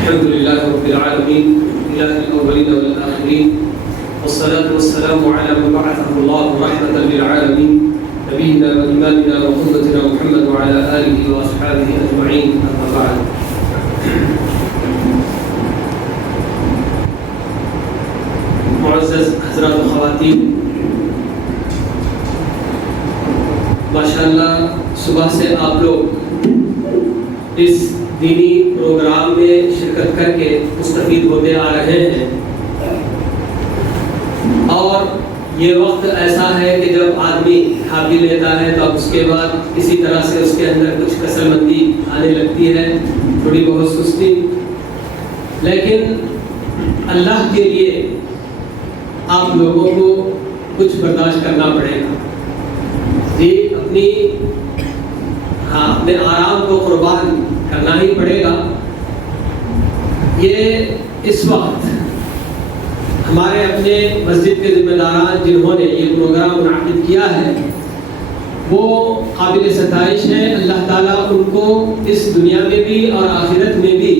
الحمد لله رب العالمين إله الأولين والآخرين والصلاة والسلام على من بعثه الله رحمة للعالمين نبينا وإمامنا وقدوتنا محمد وعلى آله وأصحابه أجمعين أما بعد. معزز حضرات و خواتین، ماشاءاللہ صبح سے آپ لوگ اس دینی پروگرام میں شرکت کر کے مستفید ہوتے آ رہے ہیں، اور یہ وقت ایسا ہے کہ جب آدمی کھا پی لیتا ہے تو اب اس کے بعد کسی طرح سے اس کے اندر کچھ کسل مندی آنے لگتی ہے، تھوڑی بہت سستی. لیکن اللہ کے لیے آپ لوگوں کو کچھ برداشت کرنا پڑے گا. جی اپنے آرام کو قربان کرنا ہی پڑے گا. یہ اس وقت ہمارے اپنے مسجد کے ذمہ داران جنہوں نے یہ پروگرام منعقد کیا ہے وہ قابل ستائش ہیں. اللہ تعالیٰ ان کو اس دنیا میں بھی اور آخرت میں بھی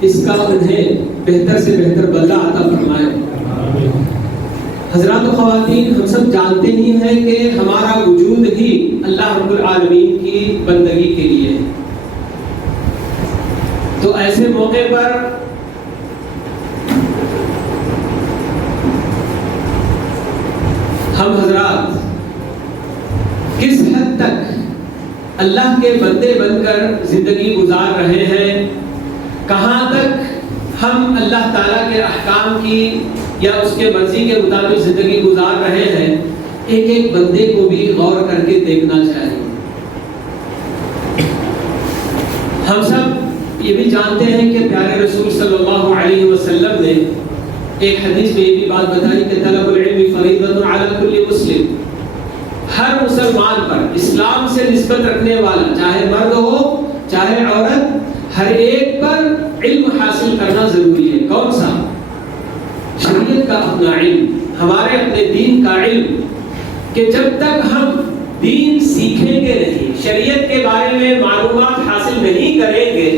اس کا انہیں بہتر سے بہتر بدلہ عطا فرمائے. حضرات و خواتین، ہم سب جانتے ہی ہیں کہ ہمارا وجود ہی اللہ رب العالمین کی بندگی کے لیے ہے. تو ایسے موقع پر ہم حضرات کس حد تک اللہ کے بندے بن کر زندگی گزار رہے ہیں، کہاں تک ہم اللہ تعالیٰ کے احکام کی یا اس کے مرضی کے مطابق زندگی گزار رہے ہیں، ایک ایک بندے کو بھی غور کر کے دیکھنا چاہیے. ہم سب یہ بھی جانتے ہیں کہ پیارے رسول صلی اللہ علیہ وسلم نے ایک حدیث میں یہ بھی بات بتائی کہ طلب العلم فریضۃ علی کل مسلم. ہر مسلمان پر، اسلام سے نسبت رکھنے والا چاہے مرد ہو چاہے عورت، ہر ایک پر علم حاصل کرنا ضروری ہے. کون سا؟ شریعت کا اپنا علم، ہمارے اپنے دین کا علم. کہ جب تک ہم دین سیکھیں گے نہیں، شریعت کے بارے میں معلومات حاصل نہیں کریں گے،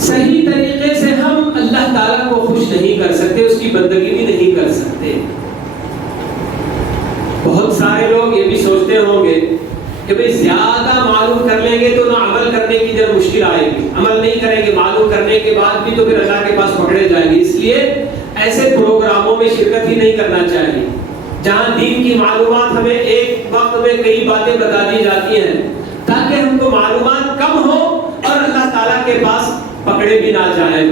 صحیح طریقے سے ہم اللہ تعالیٰ کو خوش نہیں کر سکتے، اس کی بندگی بھی نہیں کر سکتے. بہت سارے لوگ یہ بھی سوچتے ہوں گے کہ بھئی زیادہ معلوم کر لیں گے تو نہ عمل کرنے کی جب مشکل آئے گی، عمل نہیں کریں گے معلوم کرنے کے بعد بھی تو پھر اللہ کے پاس پکڑے جائیں گے. اس لیے ایسے پروگراموں میں شرکت ہی نہیں کرنا چاہیے جہاں دین کی معلومات ہمیں ایک وقت میں کئی باتیں بتا دی جاتی ہیں، تاکہ ہم کو معلومات کم ہو اور اللہ تعالیٰ کے پاس پکڑے بھی نہ جائیں.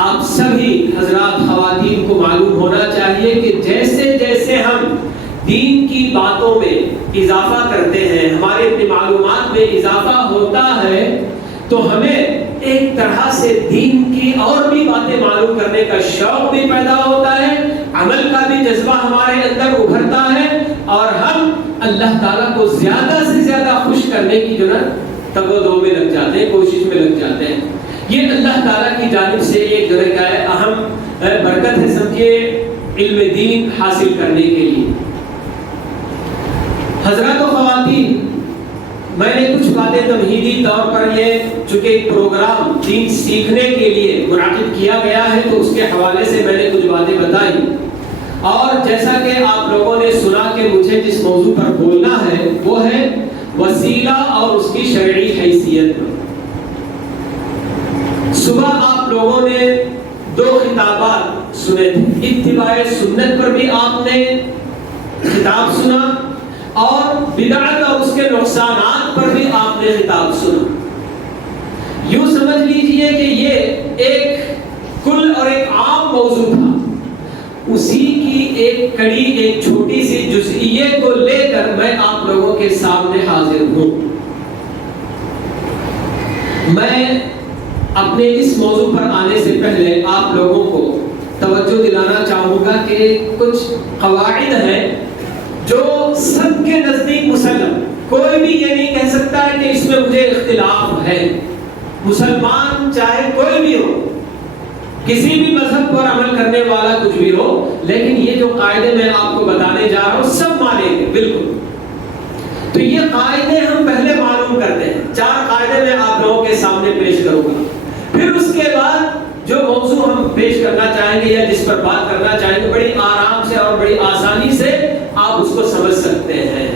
آپ سبھی حضرات خواتین کو معلوم ہونا چاہیے کہ جیسے جیسے ہم دین کی باتوں میں اضافہ کرتے ہیں، ہمارے اپنی معلومات میں اضافہ ہوتا ہے، تو ہمیں ایک طرح سے دین کی اور بھی باتیں معلوم کرنے کا شوق بھی پیدا ہوتا ہے، عمل کا بھی جذبہ ہمارے اندر ابھرتا ہے، اور ہم اللہ تعالیٰ کو زیادہ سے زیادہ خوش کرنے کی جو نا تگ و دو میں لگ جاتے ہیں، کوشش میں لگ جاتے ہیں. یہ اللہ تعالیٰ کی جانب سے ایک جو ہے اہم برکت ہے سمجھیے علم دین حاصل کرنے کے لیے. حضرات و خواتین، میں نے کچھ باتیں تمہیدی طور پر، یہ چونکہ ایک پروگرام دین سیکھنے کے لیے منعقد کیا گیا ہے تو اس کے حوالے سے میں نے کچھ باتیں بتائی. اور جیسا کہ آپ لوگوں نے سنا کہ مجھے جس موضوع پر بولنا ہے وہ ہے وسیلہ اور اس کی شرعی حیثیت. صبح آپ لوگوں نے 2 خطابات سنے تھے. اتباع سنت پر بھی آپ نے خطاب سنا، اور بدعت اور اس کے نقصانات پر بھی آپ نے خطاب سنا. یوں سمجھ لیجئے کہ یہ ایک کل اور ایک عام موضوع تھا، اسی کی ایک کڑی، ایک چھوٹی سی جزئیے کو لے کر میں آپ لوگوں کے سامنے حاضر ہوں. میں اپنے اس موضوع پر آنے سے پہلے آپ لوگوں کو توجہ دلانا چاہوں گا کہ کچھ قواعد ہیں جو سب کے نزدیک مسلم، کوئی بھی یہ نہیں کہہ سکتا ہے کہ اس میں مجھے اختلاف ہے. مسلمان چاہے کوئی بھی ہو، کسی بھی مذہب پر عمل کرنے والا کچھ بھی ہو، لیکن یہ جو قاعدے میں آپ کو بتانے جا رہا ہوں سب مانیں گے بالکل. تو یہ قاعدے ہم پہلے معلوم کرتے ہیں. 4 قاعدے میں آپ لوگوں کے سامنے پیش کروں گا. پھر اس کے بعد جو موضوع ہم پیش کرنا چاہیں گے یا جس پر بات کرنا چاہیں گے بڑی آرام سے اور بڑی آسانی سے آپ اس کو سمجھ سکتے ہیں.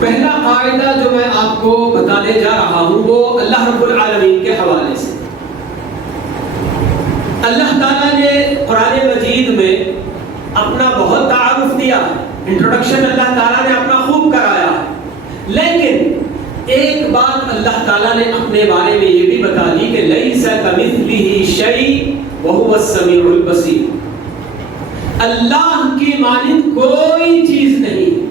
پہلا قاعدہ جو میں آپ کو بتانے جا رہا ہوں وہ اللہ رب العالمین کے حوالے سے. اللہ تعالیٰ نے قرآن مجید میں اپنا بہت تعارف دیا ہے. انٹروڈکشن اللہ تعالیٰ نے اپنا خوب کرایا ہے. لیکن ایک بات اللہ تعالیٰ نے اپنے بارے میں یہ بھی بتا دی کہ لیس کمثلہ شیء وہو السمیع البصیر. اللہ کی مانند کوئی چیز نہیں.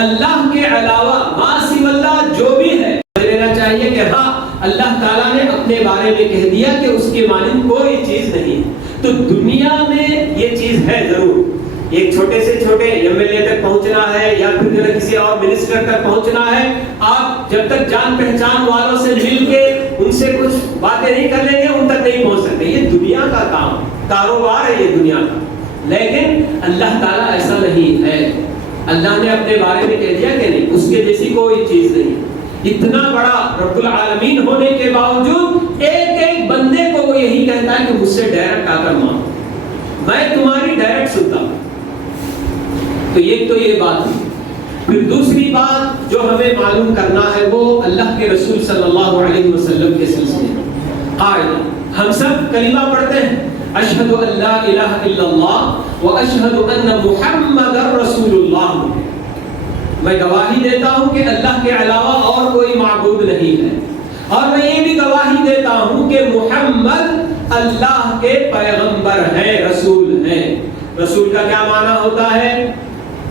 اللہ کے علاوہ ما سوى اللہ جو بھی ہے لینا چاہیے کہ ہاں اللہ تعالیٰ نے اپنے بارے میں کہہ دیا کہ اس کی مانند کوئی چیز نہیں. تو دنیا میں یہ چیز ہے ضرور. ایک چھوٹے سے چھوٹے MLA تک پہنچنا ہے یا پھر جو کسی اور منسٹر تک پہنچنا ہے. آپ جب تک جان پہچان والوں سے مل کے ان سے کچھ باتیں نہیں کر لیں گے ان تک نہیں پہنچ سکتے. یہ دنیا کا کام کاروبار ہے یہ دنیا کا. لیکن اللہ تعالیٰ ایسا نہیں ہے. اللہ نے اپنے بارے میں کہہ دیا کہ نہیں اس کے جیسی کوئی چیز نہیں. اتنا بڑا رب العالمین ہونے کے باوجود ایک ایک بندے کو وہ یہی کہتا ہے کہ مجھ سے ڈائریکٹ آ کر مانگو, میں تمہاری ڈائریکٹ سنتا ہوں. تو یہ بات ہے. پھر دوسری بات جو ہمیں معلوم کرنا ہے وہ اللہ کے رسول صلی اللہ علیہ وسلم کے سلسلے میں قاعدہ. ہم سب کلمہ پڑھتے ہیں اشہد ان لا الہ الا اللہ و اشہد ان محمد رسول اللہ. میں گواہی دیتا ہوں کہ اللہ کے علاوہ اور کوئی معبود نہیں ہے, اور میں یہ بھی گواہی دیتا ہوں کہ محمد اللہ کے پیغمبر ہیں, رسول ہیں. رسول کا کیا معنی ہوتا ہے؟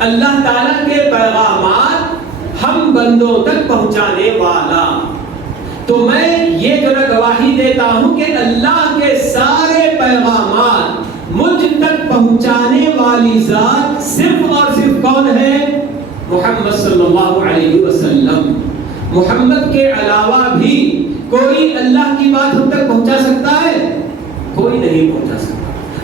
اللہ تعالیٰ کے پیغامات ہم بندوں تک پہنچانے والا. تو میں یہ جو گواہی دیتا ہوں کہ اللہ کے سارے پیغامات مجھ تک پہنچانے والی ذات صرف اور صرف کون ہے؟ محمد صلی اللہ علیہ وسلم. محمد کے علاوہ بھی کوئی اللہ کی بات ہم تک پہنچا سکتا ہے؟ کوئی نہیں پہنچا سکتا.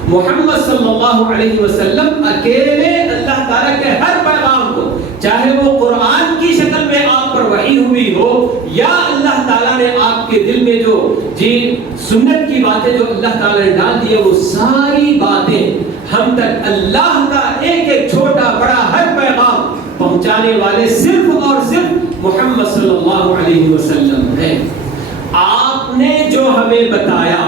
محمد صلی اللہ علیہ وسلم اکیلے اللہ تعالیٰ کے ہر پیغام کو, چاہے وہ قرآن کی شکل میں آپ پر وحی ہوئی ہو یا اللہ تعالیٰ نے آپ کے دل میں جو سنت کی باتیں جو اللہ تعالیٰ نے ڈال دی ہے, وہ ساری باتیں ہم تک اللہ کا ایک ایک چھوٹا بڑا ہر پیغام پہنچانے والے صرف اور صرف محمد صلی اللہ علیہ وسلم ہیں. آپ نے جو ہمیں بتایا,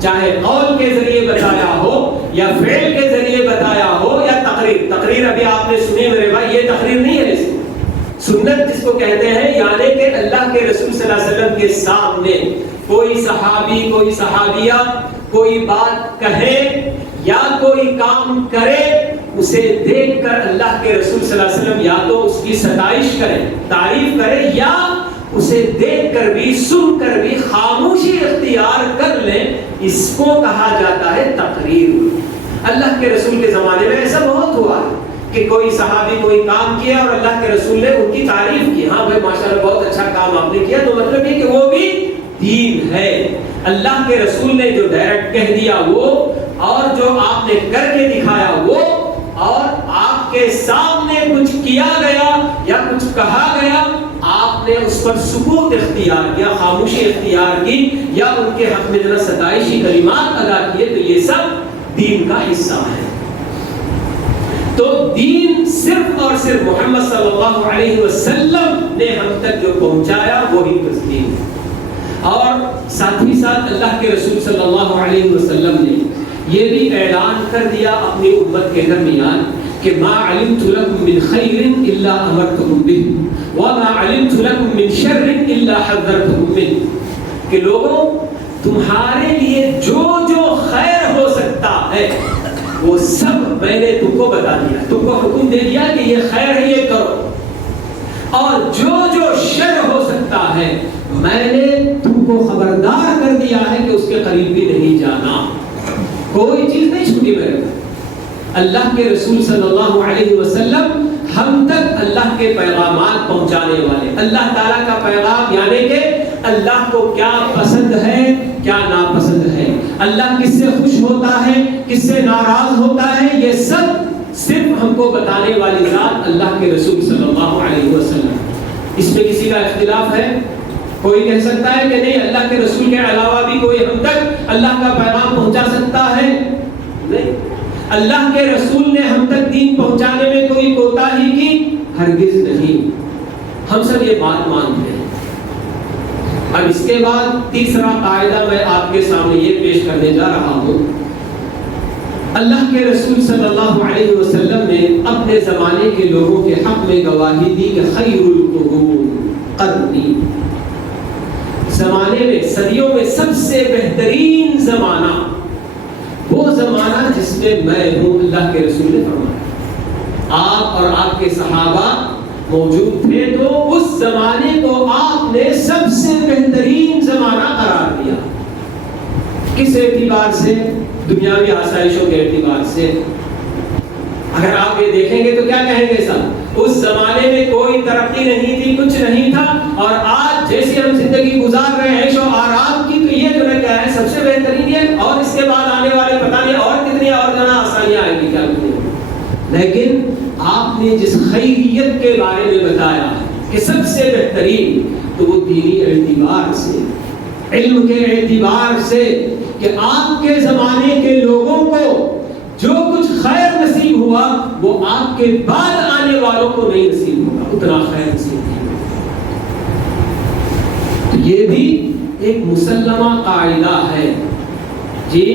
چاہے قول کے ذریعے بتایا ہو یا فعل کے ذریعے بتایا ہو یا تقریر ابھی آپ نے سنی میرے بھائی, یہ تقریر نہیں ہے. سنت جس کو کہتے ہیں یعنی کہ اللہ کے رسول صلی اللہ علیہ وسلم کے سامنے کوئی صحابی کوئی صحابیہ کوئی بات کہے یا کوئی کام کرے, اسے دیکھ کر اللہ کے رسول صلی اللہ علیہ وسلم یا تو اس کی ستائش کرے, تعریف کرے, یا اسے دیکھ کر بھی سن کر بھی خاموشی اختیار کر لیں. اس کو کہا جاتا ہے تقریر. اللہ کے رسول کے زمانے میں ایسا بہت ہوا کہ کوئی صحابی کوئی کام کیا اور اللہ کے رسول نے ان کی تعریف کی, ہاں بھائی ماشاءاللہ بہت اچھا کام آپ نے کیا. تو مطلب یہ کہ وہ بھی دین ہے. اللہ کے رسول نے جو ڈائریکٹ کہہ دیا وہ, اور جو آپ نے کر کے دکھایا وہ, اور آپ کے سامنے کچھ کیا گیا یا کچھ کہا گیا, آپ نے اس پر سکوت اختیار کیا, خاموشی اختیار کی, یا ان کے حق میں جو ستائشی کلمات ادا کیے, تو یہ سب دین کا حصہ ہے. تو دین صرف اور صرف محمد صلی اللہ علیہ وسلم نے ہم تک جو پہنچایا وہی دین ہے. اور ساتھ ہی ساتھ اللہ کے رسول صلی اللہ علیہ وسلم نے یہ بھی اعلان کر دیا اپنی امت کے درمیان کہ ما علمت لكم من خير الا امرتكم به وما علمت لكم من شر الا حذرتكم منه. کہ لوگوں تمہارے لیے جو جو خیر ہو سکتا ہے وہ سب میں نے تم کو بتا دیا, تم کو حکم دے دیا کہ یہ خیر ہے یہ کرو, اور جو جو شر ہو سکتا ہے میں نے تم کو خبردار کر دیا ہے کہ اس کے قریب بھی نہیں جانا. کوئی چیز نہیں چھوٹی میرے کو. اللہ کے رسول صلی اللہ علیہ وسلم ہم تک اللہ کے پیغامات پہنچانے والے. اللہ تعالیٰ کا پیغام یعنی کہ اللہ کو کیا پسند ہے کیا ناپسند ہے, اللہ کس سے خوش ہوتا ہے کس سے ناراض ہوتا ہے, یہ سب صرف ہم کو بتانے والی ذات اللہ کے رسول صلی اللہ علیہ وسلم. اس میں کسی کا اختلاف ہے؟ کوئی کہہ سکتا ہے کہ نہیں اللہ کے رسول کے علاوہ بھی کوئی ہم تک اللہ کا پیغام پہنچا سکتا ہے؟ نہیں. اللہ کے رسول نے ہم تک دین پہنچانے میں کوئی کوتاہی کی؟ ہرگز نہیں. ہم سب یہ بات مانتے ہیں. اب اس کے بعد تیسرا قاعدہ میں آپ کے سامنے یہ پیش کرنے جا رہا ہوں. اللہ کے رسول صلی اللہ علیہ وسلم نے اپنے زمانے کے لوگوں کے حق میں گواہی دی کہ خیر القرون قرنی. زمانے میں صدیوں میں سب سے بہترین زمانہ وہ زمانہ جس میں میں ہوں. اللہ کے رسول نے فرمایا آپ اور آپ کے صحابہ موجود تھے تو اس زمانے کو آپ نے سب سے بہترین زمانہ قرار دیا. کس اعتبار سے؟ دنیاوی آسائشوں کے اعتبار سے. اگر آپ یہ دیکھیں گے تو کیا کہیں گے صاحب؟ اس زمانے میں کوئی ترقی نہیں تھی، کچھ نہیں تھا، اور آج جیسی ہم زندگی گزار رہے ہیں عیش و آرام کی، تو یہ جو ہے کیا ہے سب سے بہترین ہے. اور اس کے بعد آنے والے پتہ نہیں اور کتنی اور جنا آسانیاں آئیں گی کیا کتنی. لیکن آپ نے جس خیریت کے بارے میں بتایا کہ سب سے بہترین، تو وہ دینی اعتبار سے، علم کے اعتبار سے، کہ آپ کے زمانے کے لوگوں کو جو کچھ خیر نصیب ہوا وہ آپ کے بعد آنے والوں کو نہیں نصیب ہوگا، اتنا خیر نصیب نہیں ہوگا. تو یہ بھی ایک مسلمہ قاعدہ ہے جی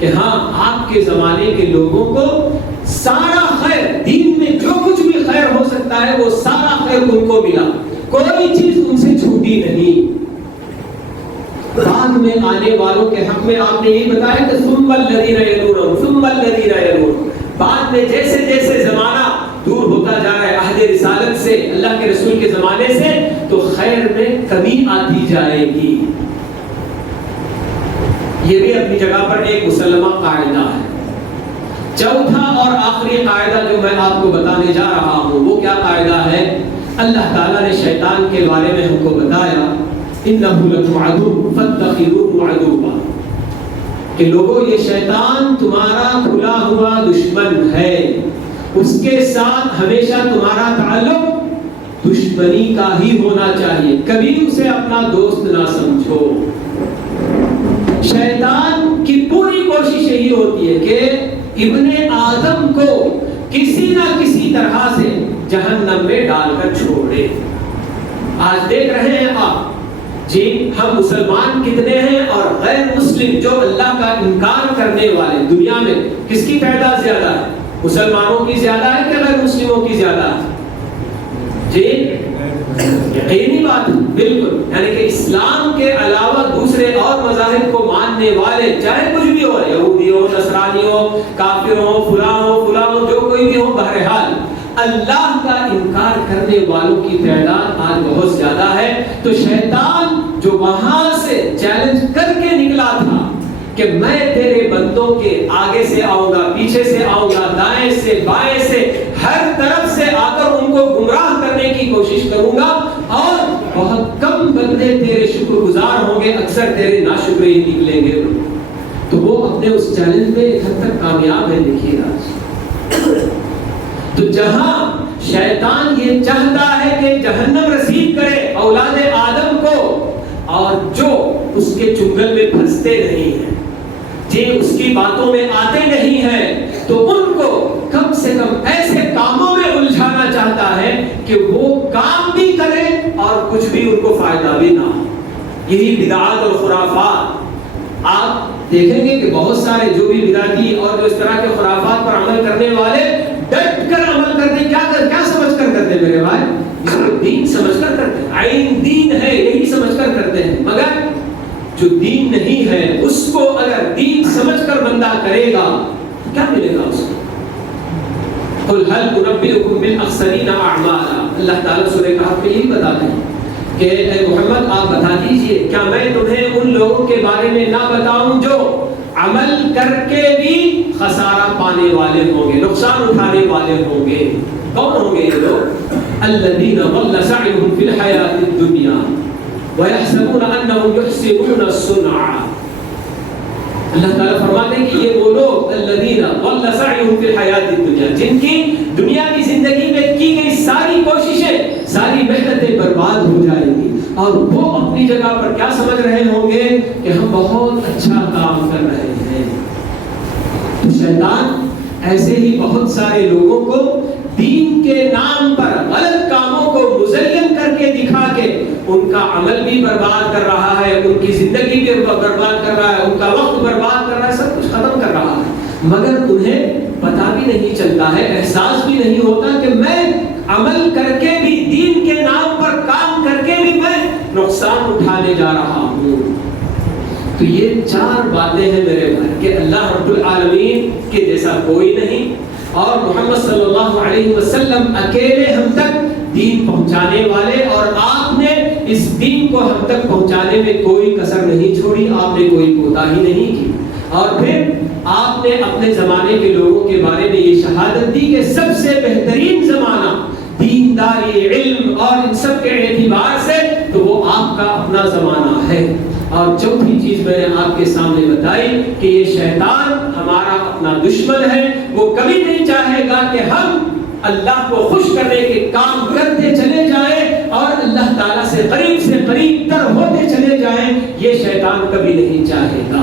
کہ ہاں آپ کے زمانے کے لوگوں کو سارا خیر، دین میں جو کچھ بھی خیر ہو سکتا ہے وہ سارا خیر ان کو ملا، کوئی چیز ان سے چھوٹی نہیں. بعد میں آنے والوں کے حق میں آپ نے یہ بتایا کہ ثم الذین یلونہم ثم الذین یلونہم. بعد میں جیسے جیسے زمانہ دور ہوتا جا رہا ہے عہد رسالت سے، اللہ کے رسول کے زمانے سے، تو خیر میں کمی آتی جائے گی. یہ بھی اپنی جگہ پر ایک مسلمہ قاعدہ ہے. چوتھا اور آخری قاعدہ جو میں آپ کو بتانے جا رہا ہوں وہ کیا قاعدہ ہے؟ اللہ تعالیٰ نے شیطان کے بارے میں ہم کو بتایا اِنَّهُ لَكُمْ عَدُوٌّ فَاتَّخِذُوهُ عَدُوًّا، کہ لوگوں یہ شیطان تمہارا کھلا ہوا دشمن ہے، اس کے ساتھ ہمیشہ تمہارا تعلق دشمنی کا ہی ہونا چاہیے، کبھی اسے اپنا دوست نہ سمجھو. شیطان کی پوری کوشش یہی ہوتی ہے کہ ابن آدم کو کسی نہ کسی طرح سے جہنم میں ڈال کر چھوڑے. آج دیکھ رہے ہیں آپ جی ہم مسلمان کتنے ہیں اور غیر مسلم جو اللہ کا انکار کرنے والے دنیا میں کس کی تعداد زیادہ ہے؟ مسلمانوں کی زیادہ ہے کہ غیر مسلموں کی زیادہ ہے؟ جی یقینی بات ہے بالکل. یعنی کہ اسلام کے علاوہ دوسرے اور مذاہب کو ماننے والے چاہے کچھ بھی ہو، یہودی ہو، نصرانی ہو، کافر ہو، فلاں ہو، جو کوئی بھی ہو، بہرحال اللہ کا انکار کرنے والوں کی تعداد آج بہت زیادہ ہے. تو شیطان جو وہاں سے چیلنج کر کے نکلا تھا کہ میں تیرے بندوں کے آگے سے آؤں گا، پیچھے سے آؤں گا، دائیں سے بائیں سے ہر طرف سے آ کر ان کو گمراہ کرنے کی کوشش کروں گا، اور بہت کم بندے تیرے شکر گزار ہوں گے، اکثر تیرے ناشکرے ہی نکلیں گے. تو وہ اپنے اس چیلنج میں ایک حد تک کامیاب ہے. دیکھیے گا تو جہاں شیطان یہ چاہتا ہے کہ جہنم رسید کرے اولاد آدم کو، اور جو اس کے چنگل میں پھنستے نہیں ہیں جی اس کی باتوں میں آتے نہیں ہیں، تو ان کو کم سے کم ایسے کاموں میں الجھانا چاہتا ہے کہ وہ کام بھی کرے اور کچھ بھی ان کو فائدہ بھی نہ ہو. یہی بدعات اور خرافات آپ دیکھیں گے کہ بہت سارے جو بھی بدعتی اور جو اس طرح کے خرافات پر عمل کرنے والے ڈٹ کر عمل کرتے ہیں. کیا سمجھ کر کرتے ہیں میرے بھائی؟ اس کو دین سمجھ کر کرتے ہیں، عین دین ہے یہی سمجھ کر کرتے ہیں. مگر جو دین نہیں ہے اس کو اگر دین سمجھ کر بندہ کرے گا تو کیا ملے گا اس کو؟ قُلْ هَلْ أُنَبِّئُكُم بِالْأَخْسَرِينَ أَعْمَالًا. اللہ تعالیٰ سورہ کہف میں یہی بتاتے ہیں کہ اے محمد آپ بتا دیجئے کیا میں تمہیں ان لوگوں کے بارے میں نہ بتاؤں جو عمل کر کے بھی خسارہ پانے والے ہوں گے، نقصان اٹھانے والے ہوں گے. کون ہوں گے یہ لوگ؟ الذین ضل سعیہم فی الحیاۃ الدنیا ویحسبون انہم یحسنون صنعا. اللہ تعالیٰ فرماتے ہیں کہ یہ وہ لوگ الذین ضل سعیہم فی الحیاۃ الدنیا، جن کی دنیا کی زندگی میں کی گئی ساری کوششیں، ساری محنتیں برباد ہو جائیں گی، اور وہ اپنی جگہ پر کیا سمجھ رہے ہوں گے کہ ہم بہت اچھا کام کر رہے ہیں۔ تو شیطان ایسے ہی بہت سارے لوگوں کو دین کے نام پر غلط کاموں کو مزین کر کے دکھا کے ان کا عمل بھی برباد کر رہا ہے، ان کی زندگی بھی برباد کر رہا ہے، ان کا وقت برباد کر رہا ہے، سب کچھ ختم کر رہا ہے، مگر انہیں پتہ بھی نہیں چلتا ہے، احساس بھی نہیں ہوتا کہ میں عمل کر کے بھی، دین کے نام پر کام کر کے بھی میں نقصان اٹھانے جا رہا ہوں۔ تو یہ چار باتیں ہیں میرے بھائی کہ اللہ رب العالمین کے جیسا کوئی نہیں، اور محمد صلی اللہ علیہ وسلم اکیلے ہم تک دین پہنچانے والے، اور آپ نے اس دین کو ہم تک پہنچانے میں کوئی کسر نہیں چھوڑی، آپ نے کوئی کوتاہی نہیں کی، اور پھر آپ نے اپنے زمانے کے لوگوں کے بارے میں یہ شہادت دی کہ سب سے بہترین زمانہ دینداری، علم اور ان سب کے اعتبار سے تو وہ آپ کا اپنا زمانہ ہے۔ اور چوتھی چیز میں نے آپ کے سامنے بتائی کہ یہ شیطان ہمارا اپنا دشمن ہے، وہ کبھی نہیں چاہے گا کہ ہم اللہ کو خوش کرنے کے کام کرتے چلے جائیں اور اللہ تعالیٰ سے قریب تر ہوتے چلے جائیں، یہ شیطان کبھی نہیں چاہے گا۔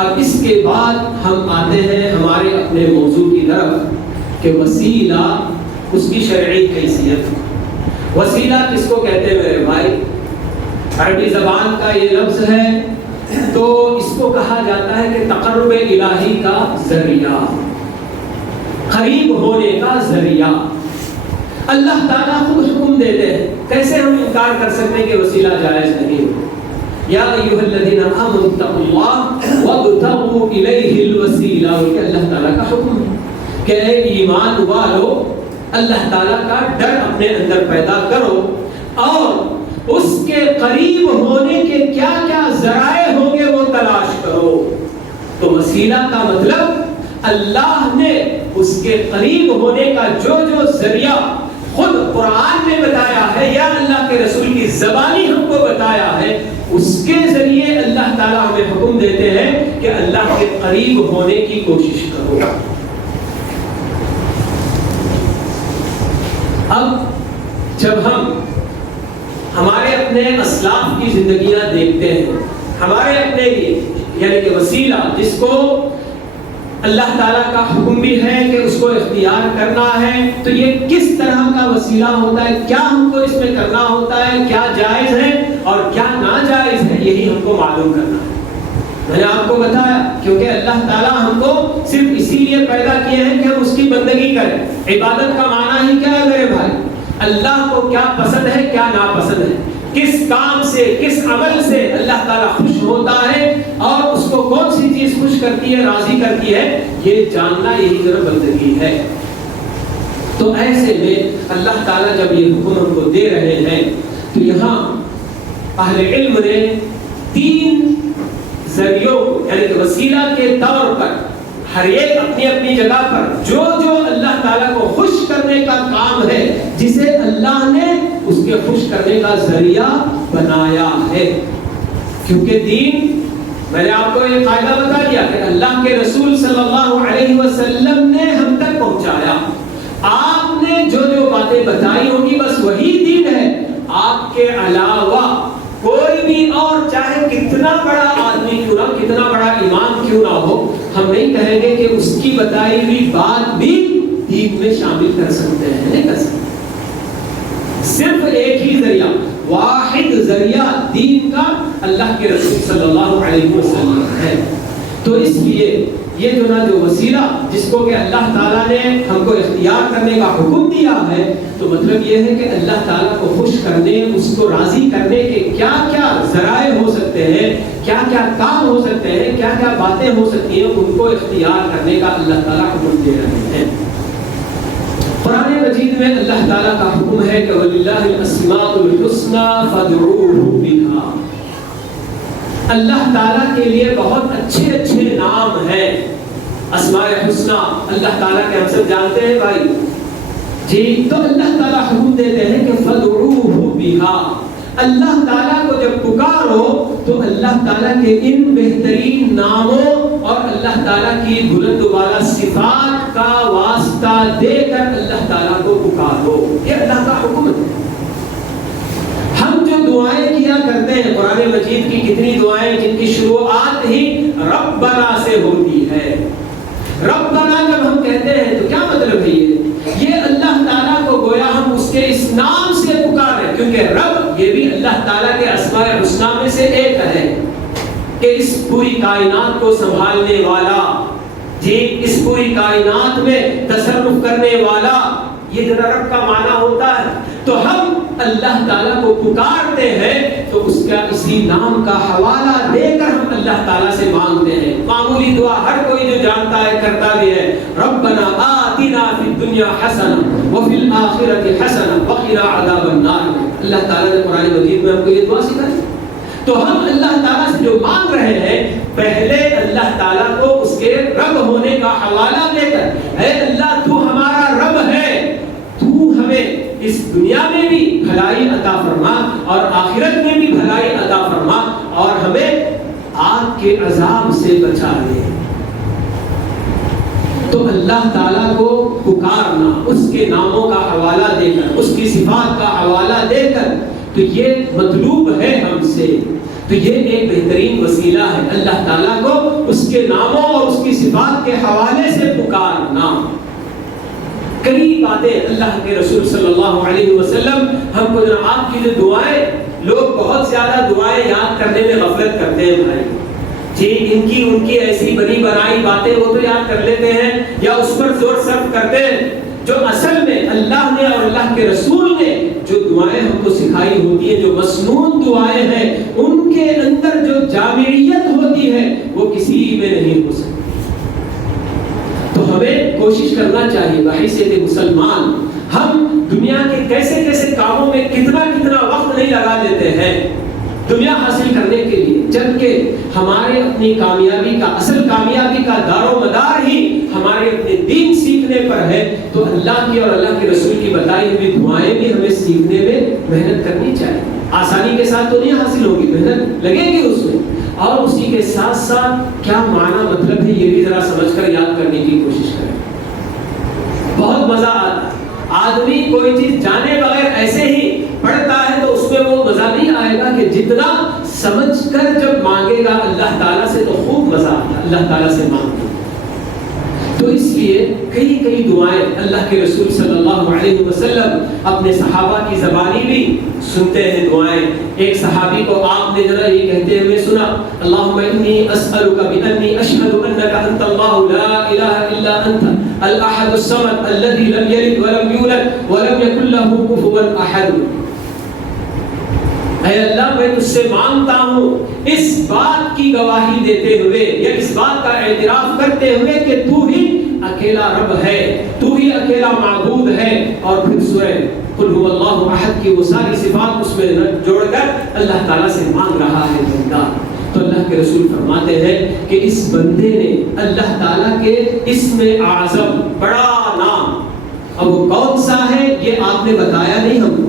اب اس کے بعد ہم آتے ہیں ہمارے اپنے موضوع کی طرف کہ وسیلہ، اس کی شرعی حیثیت۔ وسیلہ کس کو کہتے ہیں میرے بھائی؟ عربی زبان کا یہ لفظ ہے تو اس کو کہا جاتا ہے کہ تقرب الہی کا ذریعہ، قریب ہونے کا ذریعہ۔ اللہ تعالیٰ خود حکم دیتے ہیں، کیسے ہم انکار کر سکتے ہیں کہ وسیلہ جائز نہیں ہے؟ یا ایھا الذین آمنوا اتقوا اللہ وابتغوا الیہ الوسیلہ، کہ اللہ تعالیٰ کا حکم ہے کہ اے ایمان والو اللہ تعالیٰ کا ڈر اپنے اندر پیدا کرو اور اس کے قریب ہونے کے کیا کیا ذرائع ہوں گے وہ تلاش کرو۔ تو وسیلہ کا مطلب اللہ نے اس کے قریب ہونے کا جو ذریعہ خود قرآن میں بتایا ہے یا اللہ کے رسول کی زبانی ہم کو بتایا ہے، اس کے ذریعے اللہ تعالیٰ ہمیں حکم دیتے ہیں کہ اللہ کے قریب ہونے کی کوشش کرو۔ اب جب ہم ہمارے اپنے اسلاف کی زندگیاں دیکھتے ہیں، ہمارے اپنے لیے یعنی کہ وسیلہ جس کو اللہ تعالیٰ کا حکم بھی ہے کہ اس کو اختیار کرنا ہے، تو یہ کس طرح کا وسیلہ ہوتا ہے، کیا ہم کو اس میں کرنا ہوتا ہے، کیا جائز ہے اور کیا ناجائز ہے، یہی ہم کو معلوم کرنا ہے۔ میں نے آپ کو بتایا کیونکہ اللہ تعالیٰ ہم کو صرف اسی لیے پیدا کیے ہیں کہ ہم اس کی بندگی کریں۔ عبادت کا معنی ہی کیا ہے میرے بھائی؟ اللہ کو کیا پسند ہے، کیا ناپسند ہے، کس کام سے، کس عمل سے اللہ تعالیٰ خوش ہوتا ہے اور اس کو کون سی چیز خوش کرتی ہے، راضی کرتی ہے، یہ جاننا یہی ذرا بندگی ہے۔ تو ایسے میں اللہ تعالیٰ جب یہ حکم ہم کو دے رہے ہیں تو یہاں اہل علم نے تین ذریعوں یعنی کہ وسیلہ کے طور پر ہر ایک اپنی اپنی جگہ پر جو اللہ تعالیٰ کو خوش کرنے کا کام ہے، جسے اللہ نے اس کے خوش کرنے کا ذریعہ بنایا ہے، کیونکہ دین میں نے آپ کو یہ قاعدہ بتا دیا کہ اللہ کے رسول صلی اللہ علیہ وسلم نے ہم تک پہنچایا، آپ نے جو باتیں بتائی ہوگی بس وہی دین ہے، آپ کے علاوہ کوئی بھی اور چاہے کتنا بڑا آدمی کیوں نہ، کتنا بڑا امام کیوں نہ ہو، ہم نہیں کہیں گے کہ اس کی بتائی ہوئی بات بھی دین میں شامل کر سکتے ہیں، نہیں کر سکتے۔ صرف ایک ہی ذریعہ، واحد ذریعہ دین کا اللہ کے رسول صلی اللہ علیہ وسلم ہے۔ تو اس لیے یہ جو وسیلہ جس کو کہ اللہ تعالیٰ نے ہم کو اختیار کرنے کا حکم دیا ہے، تو مطلب یہ ہے کہ اللہ تعالیٰ کو خوش کرنے، اس کو راضی کرنے کے کیا کیا ذرائع ہو سکتے ہیں، کیا کیا کام ہو سکتے ہیں، کیا کیا باتیں ہو سکتی ہیں، ان کو اختیار کرنے کا اللہ تعالیٰ حکم دے رہے ہیں۔ قرآن مجید میں اللہ تعالیٰ کا حکم ہے کہ وَلِلَّهِ الْأَسْمَاءُ الْحُسْنَى فَادْعُوهُ بِهَا، اللہ تعالیٰ کے لیے بہت اچھے اچھے نام ہیں، اسماء حسنہ اللہ تعالیٰ کے ہم سب جانتے ہیں بھائی جی۔ تو اللہ تعالیٰ حکم دیتے ہیں کہ فَادْعُوهُ بِهَا، اللہ تعالیٰ کو جب پکارو تو اللہ تعالیٰ کے ان بہترین ناموں اور اللہ تعالیٰ کی بلند والا صفات کا واسطہ دے کر اللہ تعالیٰ کو پکارو، یہ اللہ کا حکم ہے۔ ہم جو دعائیں کیا کرتے ہیں، قرآن مجید کی کتنی دعائیں جن کی شروعات ہی ربنا سے ہوتی ہے۔ ربنا جب ہم کہتے ہیں تو کیا مطلب ہے؟ یہ اللہ تعالیٰ کو گویا ہم اس کے اس نام سے پکار رہے، کیونکہ رب یہ بھی اللہ تعالیٰ کے اسماء الحسنی میں سے ایک ہے کہ اس پوری کائنات کو سنبھالنے والا، جی اس پوری کائنات میں تصرف کرنے والا، یہ جو رب کا معنی ہوتا ہے۔ تو ہم اللہ تعالیٰ کو پکارتے ہیں تو اس کا اسی نام کا حوالہ دے کر ہم اللہ تعالیٰ سے مانگتے ہیں۔ معمولی دعا ہر کوئی جو جانتا ہے کرتا بھی ہے، ربنا آتنا فی الدنیا حسنہ وفی الآخرۃ حسنہ وقنا عذاب النار۔ اللہ تعالیٰ نے قرآن مجید میں ہم کو یہ دعا سکھائی۔ تو ہم اللہ تعالیٰ سے جو مانگ رہے ہیں، پہلے اللہ تعالیٰ کو اس کے رب ہونے کا حوالہ دے کر، اے اللہ تو ہمارا رب ہے، تو ہمیں اس دنیا میں بھی بھلائی عطا فرما اور آخرت میں بھی بھلائی عطا فرما اور ہمیں آگ کے عذاب سے بچا لے۔ تو اللہ تعالیٰ کو پکارنا، اس کے ناموں کا حوالہ دے کر، اس کی صفات کا حوالہ دے کر، تو یہ مطلوب ہے ہم سے۔ تو یہ ایک بہترین وسیلہ ہے اللہ تعالیٰ کو اس کے ناموں اور اس کی صفات کے حوالے سے پکارنا۔ کئی باتیں اللہ کے رسول صلی اللہ علیہ وسلم ہم کو، آپ کی جو دعائیں، لوگ بہت زیادہ دعائیں یاد کرنے میں غفلت کرتے ہیں بھائی جی، ان کی ایسی بنی بنائی باتیں وہ تو یاد کر لیتے ہیں یا اس پر زور صرف کرتے ہیں، جو اصل میں اللہ نے اور اللہ کے رسول نے جو دعائیں ہم کو سکھائی ہوتی ہیں، جو مسنون دعائیں ہیں، ان کے اندر جو جامعیت ہوتی ہے وہ کسی میں نہیں ہو سکتی۔ تو ہمیں کوشش کرنا چاہیے بحیثیت مسلمان، ہم دنیا کے کیسے کیسے کاموں میں کتنا وقت نہیں لگا دیتے ہیں دنیا حاصل کرنے کے لیے، جبکہ ہمارے اپنی کامیابی کا، اصل کامیابی کا دار و مدار ہی ہمارے اپنے دین سیکھنے پر ہے۔ تو اللہ کی اور اللہ کے رسول کی بتائی ہوئی دعائیں بھی ہمیں سیکھنے میں محنت کرنی چاہیے۔ آسانی کے ساتھ تو نہیں حاصل ہوگی، محنت لگے گی اس میں، اور اسی کے ساتھ ساتھ کیا معنی مطلب ہے یہ بھی ذرا سمجھ کر یاد کرنے کی کوشش کریں۔ بہت مزہ آتا ہے، آدمی کوئی چیز جانے بغیر ایسے ہی پڑھتا ہے تو اس میں وہ مزہ نہیں آئے گا کہ جتنا سمجھ کر جب مانگے گا اللہ تعالیٰ سے تو خوب مزہ آتا ہے اللہ تعالیٰ سے مانگے۔ تو اس لیے کئی دعائیں اللہ کے رسول صلی اللہ علیہ وسلم اپنے صحابہ کی زبانی بھی سنتے ہیں دعائیں۔ ایک صحابی کو آپ نے ذرا یہ کہتے ہوئے سنا، اللہم انی اسألک بانی اشہد انک انت اللہ لا الہ الا انت الاحد الصمد الذی لم یلد ولم یولد ولم یکن لہ کفوا احد۔ اے اللہ میں تجھ سے مانگتا ہوں اس بات کی گواہی دیتے ہوئے یا اس بات کا اعتراف کرتے ہوئے کہ تو ہی اکیلا رب ہے، تو ہی اکیلا معبود ہے، اور پھر سورہ قل هو اللہ احد کی وہ ساری صفات اس میں جوڑ کر اللہ تعالیٰ سے مانگ رہا ہے بندہ۔ تو اللہ کے رسول فرماتے ہیں کہ اس بندے نے اللہ تعالیٰ کے اسم اعظم، بڑا نام، اور وہ کون سا ہے یہ آپ نے بتایا نہیں ہم کو،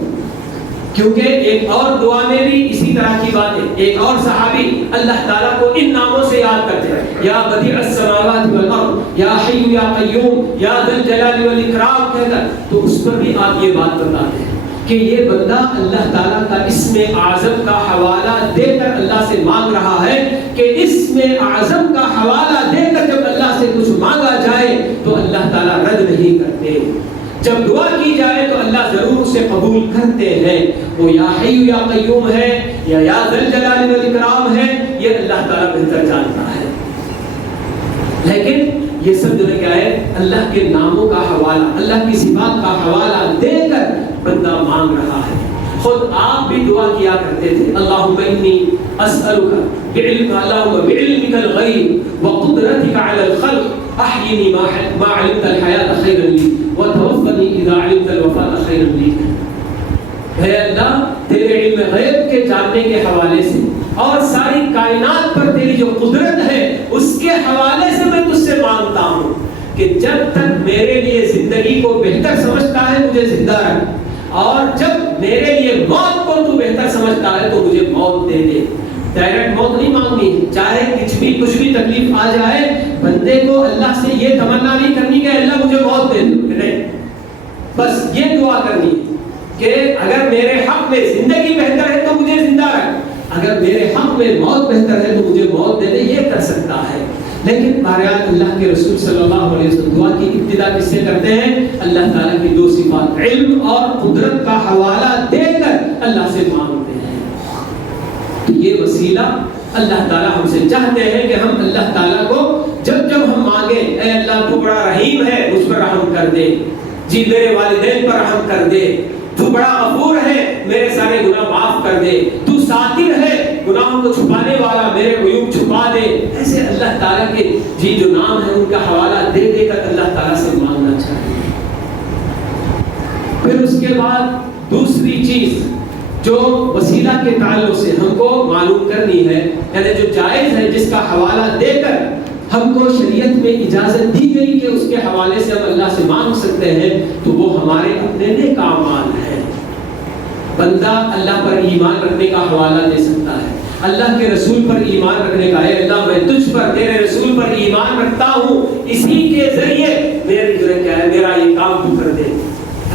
کیونکہ ایک اور دعا میں بھی اسی طرح کی بات ہے۔ ایک اور صحابی اللہ تعالیٰ کو ان ناموں سے یاد کرتے ہیں، یا بدیع السماوات والارض، یا حی یا قیوم، یا ذی الجلال والاکرام کہہ کر، تو اس پر بھی آپ یہ بات بتاتے ہیں کہ یہ بندہ اللہ تعالیٰ کا اسم اعظم کا حوالہ دے کر اللہ سے مانگ رہا ہے کہ اسم اعظم کا حوالہ دے کر جب اللہ سے کچھ مانگا جائے تو اللہ تعالیٰ رد نہیں کرتے، جب دعا کی جائے تو اللہ ضرور اسے قبول کرتے ہیں۔ وہ یا حی یا قیوم ہے یا ذی الجلال والاکرام ہے، یہ اللہ تعالیٰ بہتر جانتا ہے، لیکن یہ سب جو کیا ہے اللہ کے ناموں کا حوالہ، اللہ کی صفات کا حوالہ دے کر بندہ مانگ رہا ہے۔ خود آپ بھی دعا کیا کرتے تھے، اللہم انی اسألک بعلمک الغیب وقدرتک علی الخلق احیینی ما علمت الحیاۃ خیرا لی وتوفنی اذا علمت الوفاء خیرا لی۔ اے اللہ تیرے علم غیب کے جاننے کے حوالے سے اور ساری کائنات پر تیری جو قدرت ہے اس کے حوالے سے میں تجھ سے مانگتا ہوں کہ جب تک میرے لیے زندگی کو بہتر سمجھتا ہے مجھے زندہ رکھ، اور جب میرے لیے موت کو تو بہتر سمجھتا ہے تو مجھے موت دے دے۔ ڈائریکٹ موت نہیں مانگنی ہے، چاہے کچھ بھی تکلیف آ جائے، بندے کو اللہ سے یہ تمنا نہیں کرنی کہ اللہ مجھے موت دے دو، نہیں، بس یہ دعا کرنی ہے کہ اگر میرے حق میں زندگی بہتر ہے تو مجھے زندہ رکھ، اگر میرے حق میں موت بہتر ہے تو مجھے موت دے دے، یہ کر سکتا ہے۔ لیکن بہرحال اللہ کے رسول صلی اللہ علیہ وسلم دعا کی ابتدا کس سے کرتے ہیں؟ اللہ تعالیٰ کی دو صفات علم اور قدرت کا حوالہ دے کر اللہ سے مانگتے ہیں۔ تو یہ وسیلہ اللہ تعالیٰ ہم سے چاہتے ہیں کہ ہم اللہ تعالیٰ کو جب ہم مانگیں، اے اللہ تو بڑا رحیم ہے، مجھ پر رحم کر دے، جی میرے والدین پر رحم کر دے، تو بڑا غفور ہے، میرے سارے گناہ معاف کر دے، تو ساتر ہے، گناہوں کو چھپانے والا، میرے عیوب چھپا دے، ایسے اللہ تعالیٰ کے جی جو نام ہے ان کا حوالہ دے دے کر اللہ تعالیٰ سے مانگنا چاہیے۔ پھر اس کے بعد دوسری چیز جو وسیلہ کے تعلق سے ہم کو معلوم کرنی ہے، یعنی جو جائز ہے، جس کا حوالہ دے کر ہم کو شریعت میں اجازت دی گئی کہ اس کے حوالے سے ہم اللہ سے مانگ سکتے ہیں، تو وہ ہمارے اپنے نیک اعمال ہیں۔ بندہ اللہ پر ایمان رکھنے کا حوالہ دے سکتا ہے، اللہ کے رسول پر ایمان رکھنے کا، اے اللہ میں تجھ پر، تیرے رسول پر ایمان رکھتا ہوں، اسی کے ذریعے میرے جو کیا ہے میرا یہ کام تو کر دے۔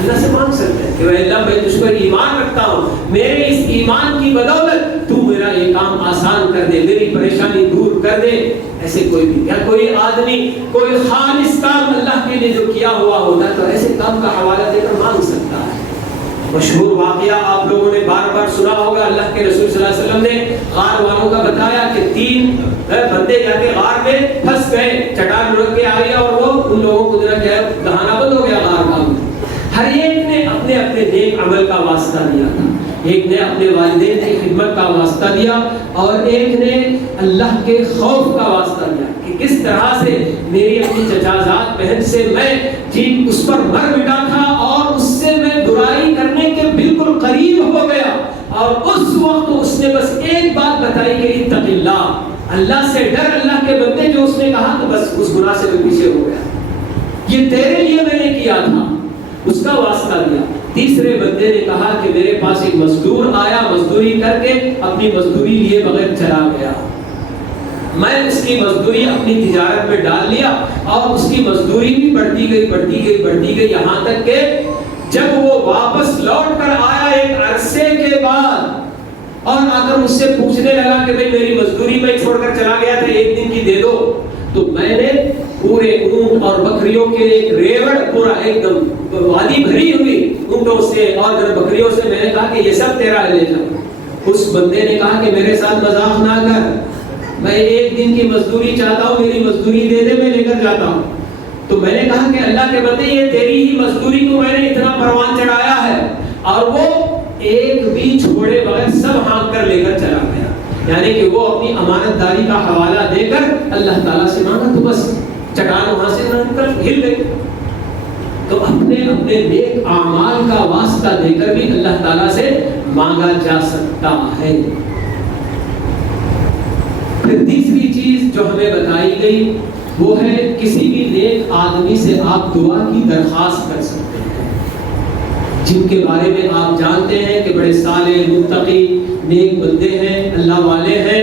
اللہ سے مانگ سکتے ہیں کہ اے اللہ میں تجھ پر ایمان رکھتا ہوں، میرے اس ایمان کی بدولت تو میرا یہ کام آسان کر دے، میری پریشانی دور کر دے۔ ایسے کوئی بھی یا کوئی آدمی کوئی خالص کام اللہ کے لیے جو کیا ہوا ہوتا ہے تو ایسے کام کا حوالہ دے کر مانگ سکتا ہے۔ مشہور واقعہ آپ لوگوں نے بار بار سنا ہوگا، اللہ کے رسول صلی اللہ علیہ وسلم نے غار والوں کا بتایا کہ 3 بندے جا کے غار میں پھنس گئے، چٹان رک کے آئی اور وہ ان لوگوں کو جو کیا دہانا بند ہو گیا غار کا۔ ہر ایک نے اپنے اپنے نیک عمل کا واسطہ دیا تھا، ایک نے اپنے والدین کی خدمت کا واسطہ دیا اور ایک نے اللہ کے خوف کا واسطہ دیا کہ کس طرح سے میری اپنی چچازاد بہن سے میں جی اس پر مر مٹا تھا اور اس سے میں برائی کرنے کے بالکل قریب ہو گیا، اور اس وقت اس نے بس ایک بات بتائی کہ اتق اللہ، اللہ سے ڈر، اللہ کے بندے، جو اس نے کہا تو بس اس گناہ سے میں پیچھے ہو گیا، یہ تیرے لیے میں نے کیا تھا، اس کا واسطہ دیا۔ تیسرے بندے نے کہا کہ میرے پاس ایک مزدور آیا، مزدوری کر کے اپنی مزدوری لیے بغیر چلا گیا، میں اس کی مزدوری اپنی تجارت میں ڈال لیا اور اس کی مزدوری بھی بڑھتی گئی یہاں تک کہ جب وہ واپس لوٹ کر آیا ایک عرصے کے بعد اور آ کر مجھ سے پوچھنے لگا کہ بھئی میری مزدوری میں چھوڑ کر چلا گیا تھا، 1 دن کی دے دو، تو میں نے پورے اونٹ اور بکریوں کے ایک ریوڑ پورا ایک دم وادی بھری ہوئی اونٹوں سے اور بکریوں سے، میں نے کہا کہ یہ سب تیرا ہے، لے جا۔ اس بندے نے کہا کہ میرے ساتھ مذاق نہ کر، میں 1 دن کی مزدوری چاہتا ہوں، میری مزدوری دے دے، میں لے کر جاتا ہوں۔ تو میں نے کہا کہ اللہ کے بندے یہ تیری ہی مزدوری کو میں نے اتنا پروان چڑھایا ہے، اور وہ ایک بھی چھوڑے بغیر سب ہانک کر لے کر چلا گیا، یعنی کہ وہ اپنی امانت داری کا حوالہ دے کر اللہ تعالیٰ سے مانگا تو بس چٹان وہاں سے نکل ہل گئی۔ تو اپنے نیک اعمال کا واسطہ دے کر بھی اللہ تعالیٰ سے مانگا جا سکتا ہے۔ پھر تیسری چیز جو ہمیں بتائی گئی وہ ہے کسی بھی نیک آدمی سے آپ دعا کی درخواست کر سکتے ہیں، جن کے بارے میں آپ جانتے ہیں کہ بڑے صالح، متقی، نیک بندے ہیں، اللہ والے ہیں،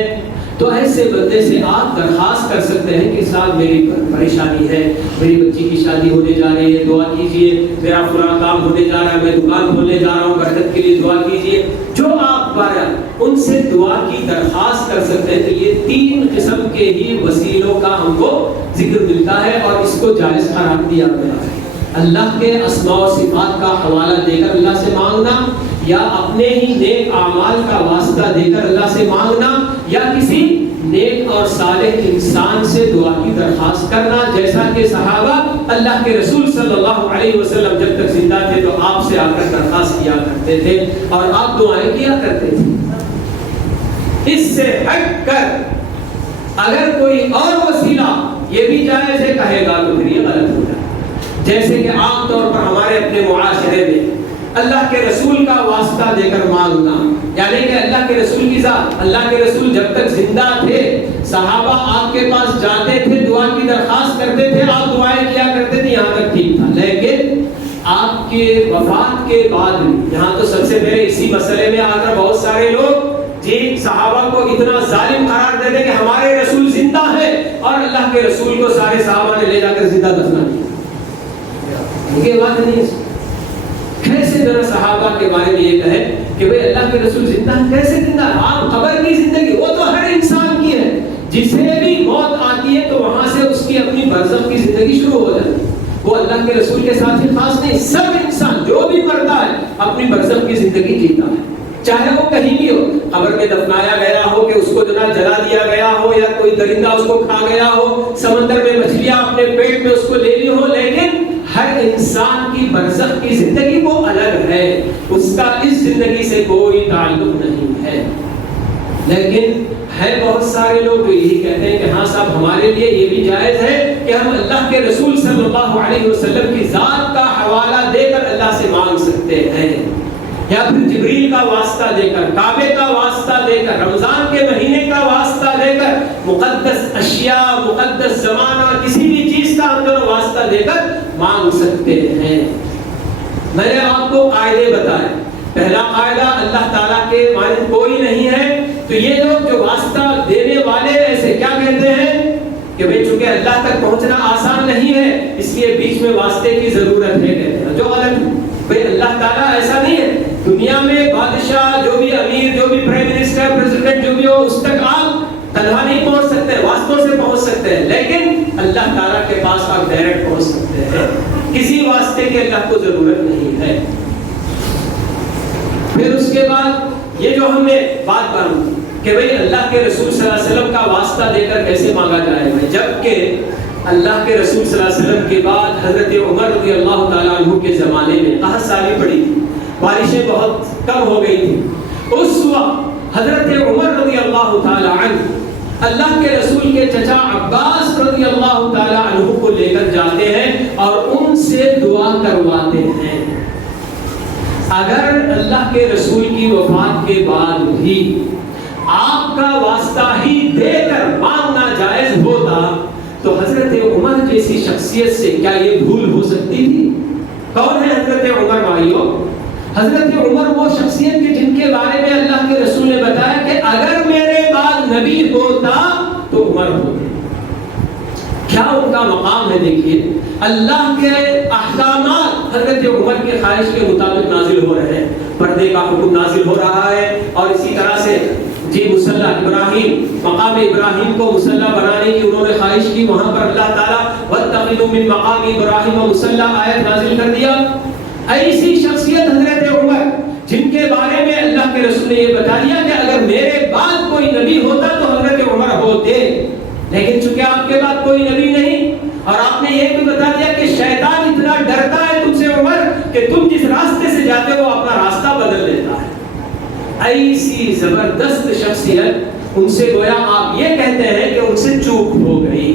تو ایسے بندے سے آپ درخواست کر سکتے ہیں کہ صاحب میری پریشانی ہے، میری بچی کی شادی ہونے جا رہی ہے، دعا کیجئے، میرا فلاں کام ہونے جا رہا ہے، میں دکان کھولنے جا رہا ہوں، برکت کے لیے دعا کیجئے، جو آپ پارا ان سے دعا کی درخواست کر سکتے ہیں۔ تو یہ 3 قسم کے ہی وسیلوں کا ہم کو ذکر ملتا ہے اور اس کو جائز قرار دیا گیا ہے۔ اللہ کے اسماء و صفات کا حوالہ دے کر اللہ سے مانگنا، یا اپنے ہی نیک اعمال کا واسطہ دے کر اللہ سے مانگنا، یا کسی نیک اور صالح انسان سے دعا کی درخواست کرنا، جیسا کہ صحابہ اللہ کے رسول صلی اللہ علیہ وسلم جب تک زندہ تھے تو آپ سے آ کر درخواست کیا کرتے تھے اور آپ دعائیں کیا کرتے تھے۔ اس سے ہٹ کر اگر کوئی اور وسیلہ یہ بھی جائز ہے کہے گا تو پھر یہ غلط ہو جائے۔ جیسے کہ عام طور پر ہمارے اپنے معاشرے میں اللہ کے رسول کا واسطہ دے کر مانگنا، یعنی کہ اللہ کے رسول کی ذات، اللہ کے رسول جب تک زندہ تھے صحابہ آپ کے پاس جاتے تھے، دعا کی درخواست کرتے تھے، آپ دعائیں کیا کرتے تھے، یہاں تک ٹھیک تھا۔ لیکن آپ کے وفات کے بعد یہاں تو سب سے پہلے اسی مسئلے میں آ کر بہت سارے لوگ جی صحابہ کو اتنا ظالم قرار دے دے کہ ہمارے رسول زندہ ہے اور اللہ کے رسول کو سارے صحابہ نے لے جا کر زندہ دفنا دیا. یہ بات نہیں ہے. کیسے ذرا صحابہ کے بارے میں یہ کہے کہ بھئی اللہ کے رسول زندہ ہے؟ کیسے زندہ ہے؟ آپ قبر کی زندگی وہ تو ہر انسان کی ہے. جسے بھی موت آتی ہے تو وہاں سے اس کی اپنی برزخ کی زندگی شروع ہو جاتی ہے. وہ اللہ کے رسول کے ساتھ ہی خاص نہیں، سب انسان جو بھی مرتا ہے اپنی برزخ کی زندگی جیتا ہے، چاہے وہ کہیں بھی ہو. قبر میں دفنایا گیا ہو کہ اس کو جلا دیا گیا ہو، یا کوئی درندہ اس کو کھا گیا ہو، سمندر میں مچھلیاں اپنے پیٹ میں اس کو لے لی ہو، لیکن ہر انسان کی برزخ کی زندگی وہ الگ ہے، اس کا اس زندگی سے کوئی تعلق نہیں ہے. لیکن ہے بہت سارے لوگ جو یہی کہتے ہیں کہ ہاں صاحب ہمارے لیے یہ بھی جائز ہے کہ ہم اللہ کے رسول صلی اللہ علیہ وسلم کی ذات کا حوالہ دے کر اللہ سے مانگ سکتے ہیں، یا پھر جبریل کا واسطہ دے کر، کعبے کا واسطہ دے کر، رمضان کے مہینے کا واسطہ دے کر، مقدس اشیاء، مقدس زمانہ، کسی بھی چیز کا ہم دونوں واسطہ دے کر مانگ سکتے ہیں. میں نے آپ کو قاعدے بتائے. پہلا قاعدہ، اللہ تعالیٰ کے مانند کوئی نہیں ہے. تو یہ لوگ جو واسطہ دینے والے ایسے کیا کہتے ہیں کہ بھئی چونکہ اللہ تک پہنچنا آسان نہیں ہے اس لیے بیچ میں واسطے کی ضرورت ہے، کہتے ہیں، جو غلط ہے. بھئی اللہ تعالیٰ ایسا نہیں ہے. دنیا میں بادشاہ، جو بھی امیر، جو بھی پرائم منسٹر، پریزیڈنٹ جو بھی ہو، اس تک آپ تنہا نہیں پہنچ سکتے، واسطوں سے پہنچ سکتے ہیں. لیکن اللہ تعالیٰ کے پاس آپ ڈائریکٹ پہنچ سکتے ہیں، کسی واسطے کی اللہ کو ضرورت نہیں ہے. پھر اس کے بعد یہ جو ہم نے بات باندھی کہ بھئی اللہ کے رسول صلی اللہ علیہ وسلم کا واسطہ دے کر کیسے مانگا جائے گا، جبکہ اللہ کے رسول صلی اللہ علیہ وسلم کے بعد حضرت عمر رضی اللہ تعالیٰ عنہ کے زمانے میں قحط سالی پڑی تھی، بارشیں بہت کم ہو گئی تھی. اس وقت حضرت عمر رضی اللہ تعالیٰ عنہ اللہ کے رسول کے چچا عباس رضی اللہ تعالیٰ عنہ کو لے کر جاتے ہیں اور ان سے دعا کرواتے ہیں. اگر اللہ کے رسول کی وفات کے بعد بھی آپ کا واسطہ ہی دے کر مانگنا جائز ہوتا تو حضرت عمر جیسی شخصیت سے کیا یہ بھول ہو سکتی تھی؟ کون ہے حضرت عمر بھائیو؟ حضرت عمر وہ شخصیت کے جن کے بارے میں اللہ کے رسول نے بتایا کہ اگر میرے بعد نبی ہوتا تو عمر ہوتے. کیا ان کا مقام ہے؟ دیکھیے اللہ کے احکامات حضرت عمر کے خواہش کے مطابق نازل ہو رہے ہیں. پردے کا حکم نازل ہو رہا ہے، اور اسی طرح سے جی مصلی ابراہیم، مقام ابراہیم کو مصلی بنانے کی انہوں نے خواہش کی، وہاں پر اللہ تعالیٰ وَاتَّخِذُوا مِن مَقَامِ إِبْرَاهِيمَ مُصَلًّى آیت نازل کر دیا. ایسی شخصیت حضرت عمر جن کے بارے میں اللہ کے رسول نے یہ بتا دیا کہ اگر میرے بعد کوئی نبی ہوتا تو حضرت عمر ہوتے. لیکن چونکہ آپ کے بعد کوئی نبی نہیں، اور آپ نے یہ بھی بتا دیا کہ شیطان اتنا ڈرتا ہے تم سے عمر کہ تم جس راستے سے جاتے ہو اپنا راستہ بدل لیتا ہے. ایسی زبردست شخصیت، ان سے گویا آپ یہ کہتے ہیں کہ ان سے چوک ہو گئی.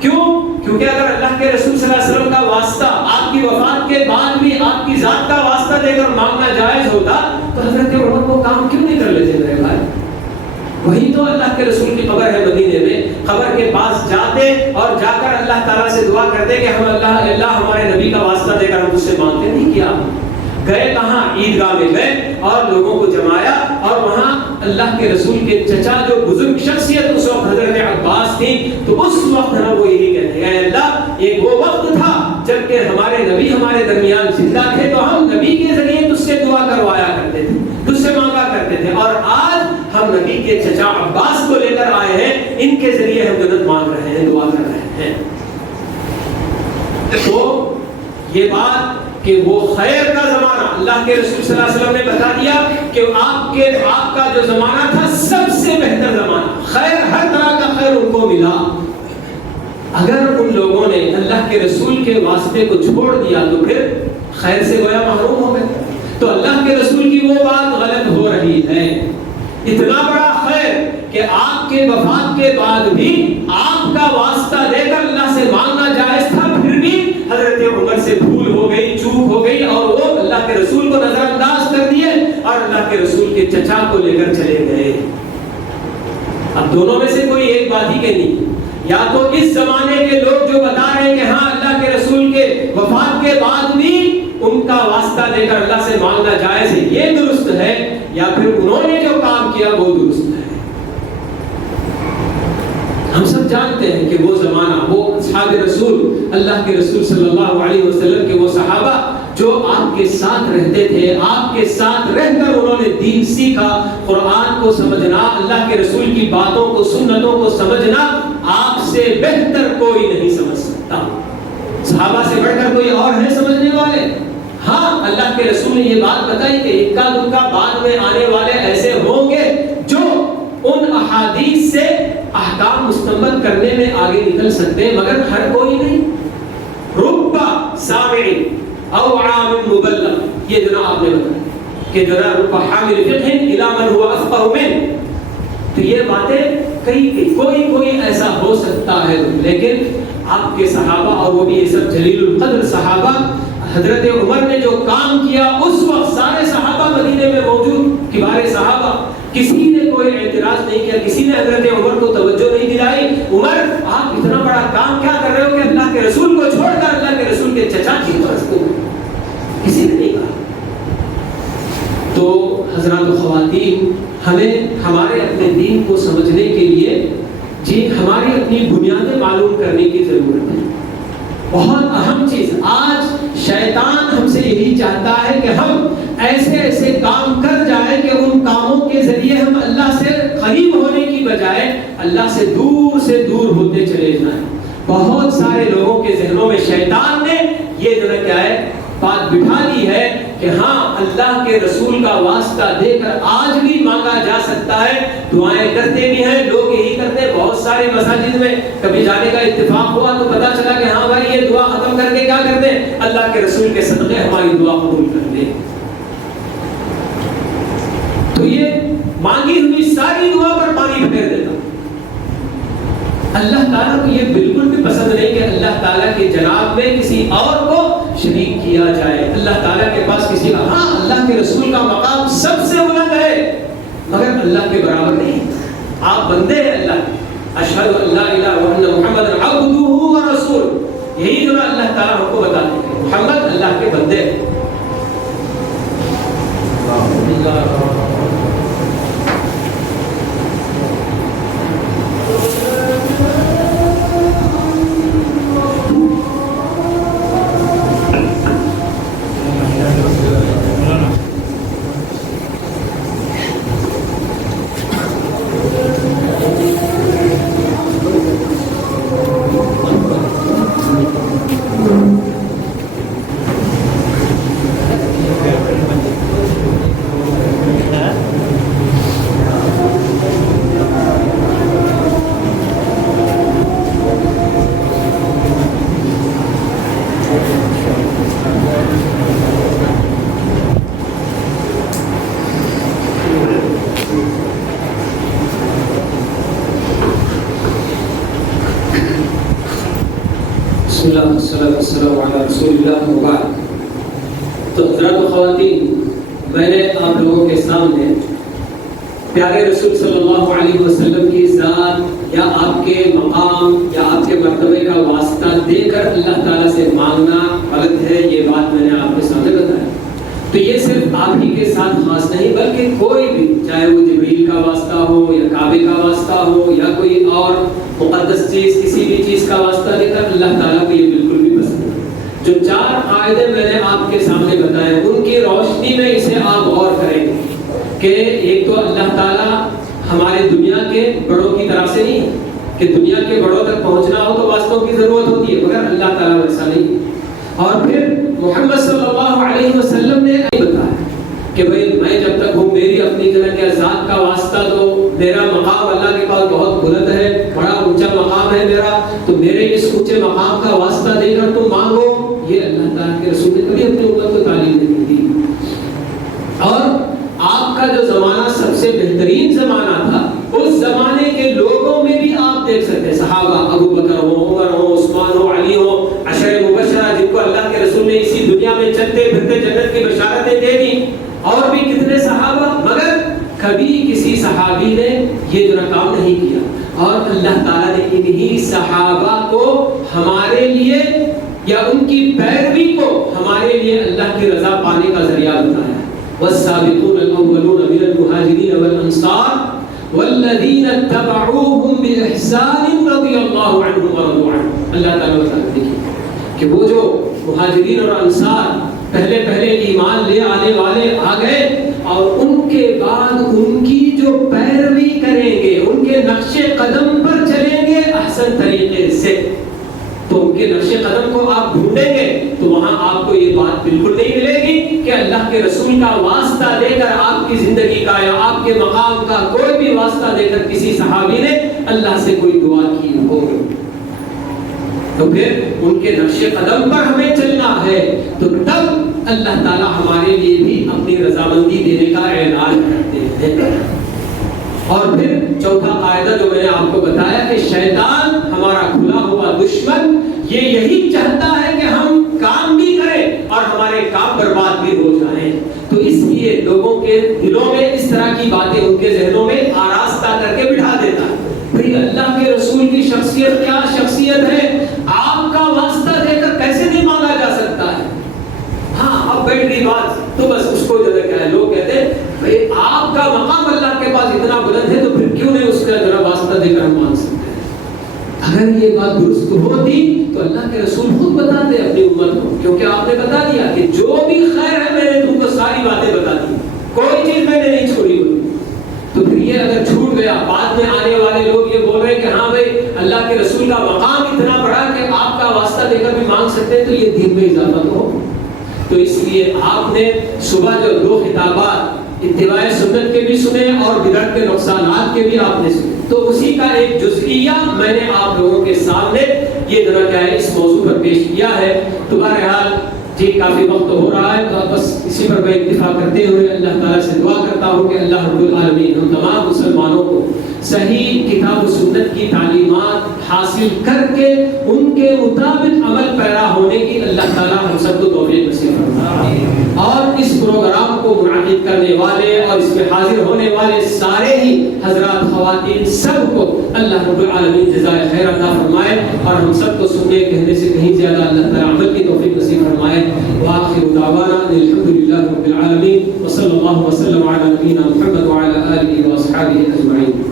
کیوں؟ کیونکہ اگر اللہ کے رسول صلی اللہ علیہ وسلم کا واسطہ آپ کی وفات کے بعد بھی آپ کی ذات کا واسطہ دے کر مانگنا جائز ہوتا تو حضرت عمر وہ کام کیوں نہیں کر لیتے میرے بھائی؟ وہی تو اللہ کے رسول کی قبر ہے مدینے میں، قبر کے پاس جاتے اور جا کر اللہ تعالیٰ سے دعا کرتے کہ ہم اللہ ہمارے نبی کا واسطہ دے کر ہم اس سے مانگتے. نہیں کیا گئے کہاں؟ عیدگاہ میں گئے اور لوگوں کو جمایا، اور وہاں اللہ کے رسول کے چچا جو بزرگ شخصیت اس وقت حضرت عباس تھی، تو اس وقت نا وہ یہی کہتے ہیں اے اللہ ایک وہ وقت تھا جبکہ ہمارے نبی ہمارے درمیان زندہ تھے تو ہم نبی کے ذریعے تجھ سے دعا کروایا کرتے تھے، تجھ سے مانگا کرتے تھے، اور آج ہم نبی کے چچا عباس کو لے کر آئے ہیں، ان کے ذریعے ہم جنت مانگ رہے ہیں، دعا کر رہے ہیں. تو یہ بات کہ وہ خیر کا زمانہ اللہ کے رسول صلی اللہ علیہ وسلم نے بتا دیا کہ آپ کا جو زمانہ تھا سب سے بہتر زمانہ، خیر ہر طرح کا خیر ان کو ملا. اگر ان لوگوں نے اللہ کے رسول کے واسطے کو چھوڑ دیا تو پھر خیر سے گویا محروم ہو گئے. تو اللہ کے رسول کی وہ بات غلط ہو رہی ہے. اتنا بڑا خیر کہ آپ کے وفات کے بعد بھی آپ کا واسطہ دے کر اللہ سے مانگنا جائز تھا، پھر بھی حضرت عمر سے بھول ہو گئی، چوک ہو گئی، اور وہ اللہ کے رسول کو نظر انداز کر دیے اور اللہ کے رسول کے چچا کو لے کر چلے گئے. اب دونوں میں سے کوئی ایک بات ہی کہ نہیں، یا تو اس زمانے کے لوگ جو بتا رہے ہیں کہ ہاں اللہ کے رسول کے وفات کے بعد بھی ان کا واسطہ دے کر اللہ سے مانگنا جائز ہے، یہ درست ہے، یا پھر انہوں نے جو کام کیا وہ درست ہے؟ ہم سب جانتے ہیں کہ وہ زمانہ، وہ اصحاب رسول، اللہ کے رسول صلی اللہ علیہ وسلم کے وہ صحابہ جو آپ کے ساتھ رہتے تھے، آپ کے ساتھ رہ کر انہوں نے دین سیکھا، قرآن کو سمجھنا، اللہ کے رسول کی باتوں کو، سنتوں کو سمجھنا آپ سے بہتر کوئی نہیں سمجھ سکتا۔ صحابہ سے بڑھ کر کوئی اور ہے سمجھنے والے؟ ہاں، اللہ کے رسول نے یہ بات بتائی کہ اکا دکا بعد میں آنے والے ایسے ہوں گے جو ان احادیث سے احکام مستنبط کرنے میں آگے نکل سکتے ہیں، مگر ہر کوئی نہیں۔ ربا سامع او عام مبلغ، یہ جناب آپ نے بتایا کہ جناب ربا حامل فقہ الی من هو افقہ منہ، تو یہ باتیں کوئی ایسا ہو سکتا ہے، لیکن آپ کے صحابہ، اور وہ بھی یہ سب جلیل القدر صحابہ، حضرت عمر نے جو کام کیا اس وقت سارے صحابہ مدینے میں موجود، کبار صحابہ، کسی نے کوئی اعتراض نہیں کیا، کسی نے حضرت عمر کو توجہ نہیں دلائی، عمر آپ اتنا بڑا کام کیا کر رہے ہو کہ اللہ کے رسول کو چھوڑ کر اللہ کے رسول کے چچا کی پرست ہو، کسی نے نہیں کہا۔ تو حضرات و خواتین، ہمیں ہمارے اپنے دین کو سمجھنے کے لیے ہماری اپنی بنیادیں معلوم کرنے کی ضرورت ہے۔ بہت اہم چیز، آج شیطان ہم سے یہی چاہتا ہے کہ ہم ایسے کام کر جائیں کہ ان کاموں کے ذریعے ہم اللہ سے قریب ہونے کی بجائے اللہ سے دور ہوتے چلے جائیں۔ بہت سارے لوگوں کے ذہنوں میں شیطان نے یہ جو کیا ہے بات بٹھا دی ہے کہ ہاں اللہ کے رسول کا واسطہ دے کر آج بھی مانگا جا سکتا ہے، دعائیں کرتے بھی ہیں لوگ، یہی کرتے ہیں۔ بہت سارے مساجد میں کبھی جانے کا اتفاق ہوا تو پتا چلا کہ ہاں بھائی یہ دعا ختم کر کے کیا کرتے ہیں، اللہ کے رسول کے صدقے ہماری دعا قبول کرتے ہیں۔ تو یہ مانگی ہوئی ساری دعا پر پانی پھیر دیتا۔ اللہ تعالیٰ کو یہ بالکل بھی پسند نہیں کہ اللہ تعالیٰ کے جناب میں کسی اور کو شریک کیا جائے۔ اللہ تعالیٰ کے پاس کسی، ہاں اللہ کے رسول کا مقام سب سے بلند ہے مگر اللہ کے برابر نہیں۔ آپ بندے ہیں اللہ، اشہد ان لا الہ وان محمد عبدہ ورسول، یہی جو اللہ تعالیٰ ہم کو بتاتے ہیں، محمد اللہ کے بندے ہیں۔ السلام علی رسول اللہ وبعد۔ تو حضرات و خواتین، میں نے آپ لوگوں کے سامنے پیارے رسول صلی اللہ علیہ وسلم کی ذات یا آپ کے مقام یا آپ کے مرتبے کا واسطہ دے کر اللہ تعالیٰ سے مانگنا غلط ہے، یہ بات میں نے آپ کے سامنے بتایا۔ تو یہ صرف آپ ہی کے ساتھ خاص نہیں، بلکہ کوئی بھی، چاہے وہ جبریل کا واسطہ ہو یا کعبے کا واسطہ ہو یا کوئی اور مقدس چیز، کسی بھی چیز کا واسطہ دے کر اللہ تعالیٰ کو یہ بالکل بھی پسند نہیں۔ جو 4 قاعدے میں نے آپ کے سامنے بتائے، ان کی روشنی میں اسے آپ غور کریں کہ ایک تو اللہ تعالیٰ ہمارے دنیا کے بڑوں کی طرح سے نہیں ہے کہ دنیا کے بڑوں تک پہنچنا ہو تو واسطوں کی ضرورت ہوتی ہے، مگر اللہ تعالیٰ ویسا نہیں۔ اور پھر محمد صلی اللہ علیہ وسلم نے بتایا کہ بھئی میں جب تک ہوں، میری اپنی جگہ کے ذات کا واسطہ تو میرا مقام اللہ کے پاس بہت بلند ہے، بڑا اونچا مقام ہے میرا، تو میرے اس اونچے مقام کا واسطہ دے کر تم مانگو، یہ اللہ تعالیٰ کے رسول نے کبھی اپنی امت کو تعلیم نہیں دی۔ اور آپ کا جو زمانہ سب سے بہترین زمانہ تھا، اس زمانے کے لوگوں میں بھی آپ دیکھ سکتے ہیں، صحابہ ابو بکر ہو، عمر ہو، عثمان ہو، علی ہو، عشر مبشرہ جن کو اللہ کے رسول نے اسی دنیا میں چلتے پھرتے جنت کی بشارتیں دے دی، اور بھی کتنے صحابہ، مگر کبھی کسی صحابی نے یہ جو کام نہیں کیا۔ اور اللہ تعالیٰ نے انہی صحابہ کو ہمارے لیے یا ان کی پیروی کو ہمارے لیے اللہ کی رضا پانے کا ذریعہ بتایا ہے۔ والسابقون الاولون من المہاجرین والانصار والذین اتبعوهم بإحسان رضی اللہ عنہم ورضوا عنہ۔ اللہ تعالیٰ بتاتے دیکھیے کہ وہ جو مہاجرین اور انصار پہلے ایمان لے آنے والے آ گئے اور ان کے بعد ان کی جو پیروی کریں گے، ان کے نقش قدم پر چلیں گے احسن طریقے سے، تو ان کے نقش قدم کو آپ ڈھونڈیں گے تو وہاں آپ کو یہ بات بالکل نہیں ملے گی کہ اللہ کے رسول کا واسطہ دے کر آپ کی زندگی کا یا آپ کے مقام کا کوئی بھی واسطہ دے کر کسی صحابی نے اللہ سے کوئی دعا کی ہو۔ تو پھر ان کے نقش قدم پر ہمیں چلنا ہے، تو تب اللہ تعالیٰ ہمارے لیے بھی اپنی رضامندی دینے کا اعلان کرتے ہیں۔ اور پھر چوتھا قاعدہ جو میں نے آپ کو بتایا کہ شیطان ہمارا کھلا ہوا دشمن یہ یہی چاہتا ہے کہ ہم کام بھی کریں اور ہمارے کام برباد بھی ہو جائیں، تو اس لیے لوگوں کے دلوں میں اس طرح کی باتیں ان کے ذہنوں میں آراستہ کر کے بٹھا دیتا ہے۔ بھئی اللہ کے رسول کی شخصیت کیا شخصیت ہے، آپ کا واسطہ دے کر کیسے نہیں مانگا جا سکتا ہے؟ ہاں اب بیٹھ گئی بات تو بس اس کو جو ہے لوگ کہتے ہیں بھئی آپ کا مقام اللہ کے پاس اتنا بلند ہے تو پھر کیوں نہیں اس کا ذرا واسطہ دے کر ہم مان سکتے ہیں؟ اگر یہ بات درست ہوتی تو اللہ کے رسول خود بتاتے اپنی امت کو، کیونکہ آپ نے بتا دیا کہ جو بھی خیر ہے میں نے تم کو ساری باتیں بتا دی، کوئی چیز میں نے نہیں چھوڑی ہوئی۔ تو پھر یہ اگر چھوٹ گیا، بعد میں آنے والے لوگ یہ بول رہے ہیں کہ ہاں بھائی اللہ کے رسول کا مقام اتنا بڑا کہ آپ کا واسطہ دے کر بھی مانگ سکتے ہیں، تو یہ دین میں اضافہ تو ہو۔ تو اس لیے آپ نے صبح جو دو خطابات اتباع سنت کے بھی سنے اور بدعت کے نقصانات کے بھی آپ نے سنے، تو اسی کا ایک جزئیہ میں نے آپ لوگوں کے سامنے یہ ذرا کیا ہے اس موضوع پر پیش کیا ہے۔ تو بہرحال جی کافی وقت ہو رہا ہے، تو بس اسی پر میں اکتفا کرتے ہوئے اللہ تعالیٰ سے دعا کرتا ہوں کہ اللہ رب العالمین ہم تمام مسلمانوں کو صحیح کتاب و سنت کی تعلیمات حاصل کر کے ان کے مطابق عمل پیرا ہونے کی اللہ تعالیٰ ہم سب کو توفیق نصیب فرمائے، اور اس پروگرام کو منعقد کرنے والے اور اس میں حاضر ہونے والے سارے ہی حضرات خواتین سب کو اللہ رب العالمین جزائے خیر عطا فرمائے، اور ہم سب کو سننے کہنے سے کہیں زیادہ اللہ تعالیٰ عمل کی توفیق نصیب فرمائے۔ وآخر دعوانا الحمد لله رب العالمين وصلى الله وسلم على نبينا محمد وعلى آله وأصحابه أجمعين۔